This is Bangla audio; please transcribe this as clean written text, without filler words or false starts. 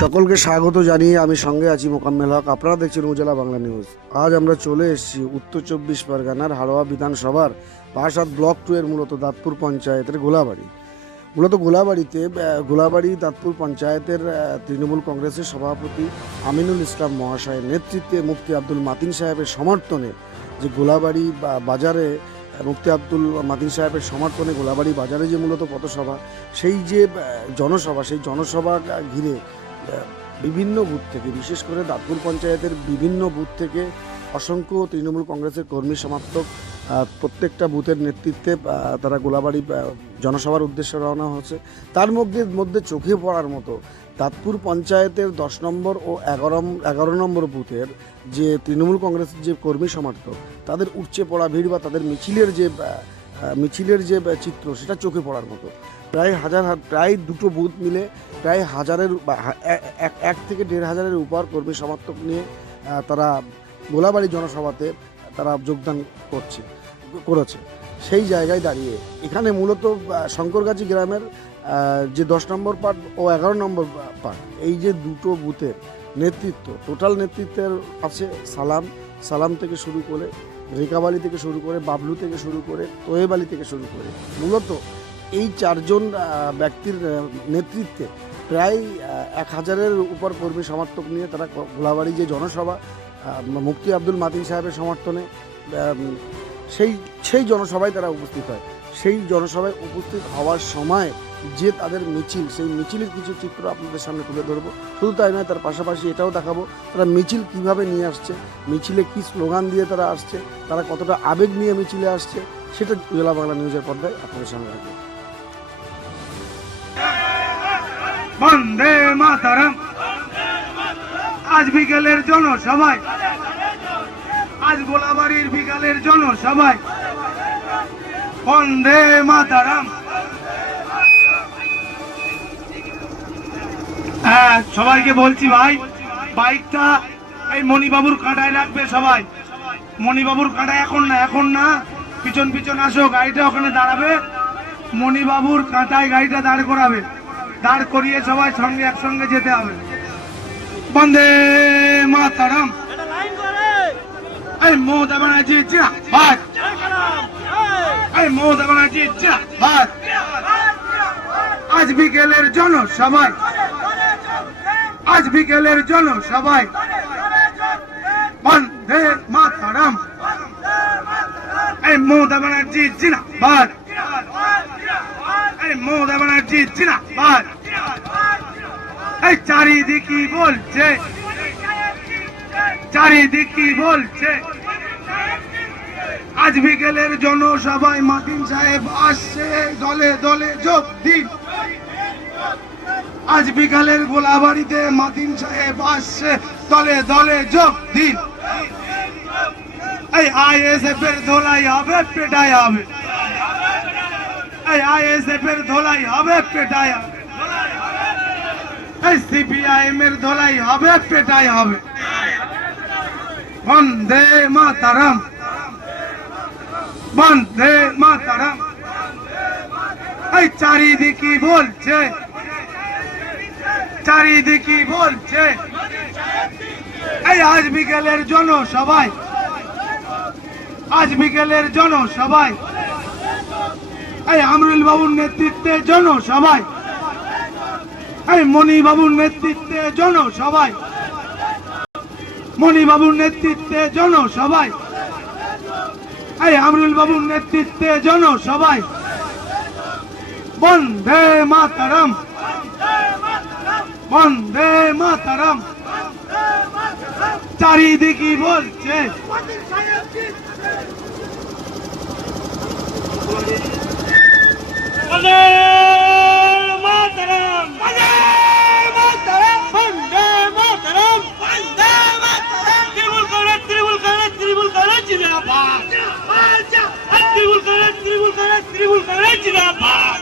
সকলকে স্বাগত জানিয়ে আমি সঙ্গে আছি মোকাম্মেল হক। আপনারা দেখছেন উজালা বাংলা নিউজ। আজ আমরা চলে এসেছি উত্তর 24 পরগনার হাড়োয়া বিধানসভার বারাসাত ব্লক 2 এর মূলত দাঁতপুর পঞ্চায়েতের গোলাবাড়ি। মূলত গোলাবাড়ি দাঁতপুর পঞ্চায়েতের তৃণমূল কংগ্রেসের সভাপতি আমিনুল ইসলাম মহাশয়ের নেতৃত্বে মুফতি আব্দুল মাতিন সাহেবের সমর্থনে যে গোলাবাড়ি বাজারে মুফতি আব্দুল মাতিন সাহেবের সমর্থনে গোলাবাড়ি বাজারে যে মূলত পথসভা, সেই যে জনসভা ঘিরে বিভিন্ন বুথ থেকে, বিশেষ করে দাঁতপুর পঞ্চায়েতের বিভিন্ন বুথ থেকে অসংখ্য তৃণমূল কংগ্রেসের কর্মী সমর্থক প্রত্যেকটা বুথের নেতৃত্বে তারা গোলাবাড়ি জনসভার উদ্দেশ্যে রওনা হচ্ছে। তার মধ্যে চোখে পড়ার মতো দাঁতপুর পঞ্চায়েতের 10 নম্বর ও 11 নম্বর বুথের যে তৃণমূল কংগ্রেসের যে কর্মী সমর্থক, তাদের উপচে পড়া ভিড় বা তাদের মিছিলের যে চিত্র, সেটা চোখে পড়ার মতো। প্রায় দুটো বুথ মিলে প্রায় 1 থেকে 1,500-এর উপর কর্মী সমর্থক নিয়ে তারা গোলাবাড়ি জনসভাতে তারা যোগদান করেছে। সেই জায়গায় দাঁড়িয়ে এখানে মূলত শঙ্করগাছি গ্রামের যে 10 নম্বর পার্ট ও 11 নম্বর পার্ট, এই যে দুটো বুথের টোটাল নেতৃত্বের আছে সালাম থেকে শুরু করে, রেকাবালি থেকে শুরু করে, বাবলু থেকে শুরু করে, তোয়েবালি থেকে শুরু করে, মূলত এই 4 জন ব্যক্তির নেতৃত্বে প্রায় 1,000-এর উপর কর্মী সমর্থক নিয়ে তারা গোলাবাড়ি যে জনসভা মুফতি আব্দুল মাতিন সাহেবের সমর্থনে সেই জনসভায় তারা উপস্থিত হয়। সেই জনসভায় উপস্থিত হওয়ার সময় যে তাদের মিছিল, সেই মিছিলের কিছু চিত্র আপনাদের সামনে তুলে ধরবো। শুধু তাই নয়, তার পাশাপাশি এটাও দেখাবো তারা মিছিল কিভাবে নিয়ে আসছে, মিছিলে কি স্লোগান দিয়ে তারা আসছে, তারা কতটা আবেগ নিয়ে মিছিলে আসছে, সেটা উজালা বাংলা নিউজের পর্দায় আপনাদের সামনে রাখবো। বন্দে মাতরম। আজ বিকেলের জনসভায়, আজ গোলাবাড়ির বিকালের জনসভায় বন্দে মাতরম। হ্যাঁ, সবাইকে বলছি ভাই, বাইকটা এই মণিবাবুর কাঁটায় রাখবে সবাই। মণিবাবুর কাঁটায় এখন না, পিছন আসো, গাড়িটা ওখানে দাঁড়াবে, মণিবাবুর কাঁটায় গাড়িটা দাঁড় করাবে, দাঁড় করিয়ে সবাই একসঙ্গে যেতে হবে। বন্দে মাতরম। এই মমতা ব্যানার্জি জিন্দাবাদ, এই মমতা ব্যানার্জি জিন্দাবাদ। আজ বিকেলের জনসভায়, বন্দে মাতরম। এই মমতা ব্যানার্জি জিন্দাবাদ, এই মমতা ব্যানার্জি জিন্দাবাদ। এই চারিদিকে বলছে আজ বিকেলের জনসভায় মাতিন সাহেব আসছে, দলে দলে যোগ দিন। আজ বিকালের গোলাবাড়িতে মাতিন সাহেব আসছে, দলে দলে যোগ দিন। এই আইএসএফ এর ধোলাই হবে, পেটাই হবে। এই আইএসএফ এর ধোলাই হবে, পেটাই হবে। এই সিপিআইএম এর ধোলাই হবে, পেটাই হবে। বন্দে মাতরম, বন্দে মাতরম। এই চারিদিকে বলছে এই আজ বিকেলের জনসভায়, এই আমরুল বাবুর নেতৃত্বে জনসভায়, এই মণিবাবুর নেতৃত্বে জনসভায়, এই আমরুল বাবুর নেতৃত্বে জনসভায় বন্দে মাতরম, বন্দে মাতরম। চারিদিকে বলছে বন্দে মাতরম, বন্দে মাতরম, বন্দে মাতরম, বন্দে মাতরম। তৃণমূল কংগ্রেস জিন্দাবাদ, তৃণমূল কংগ্রেস জিন্দাবাদ।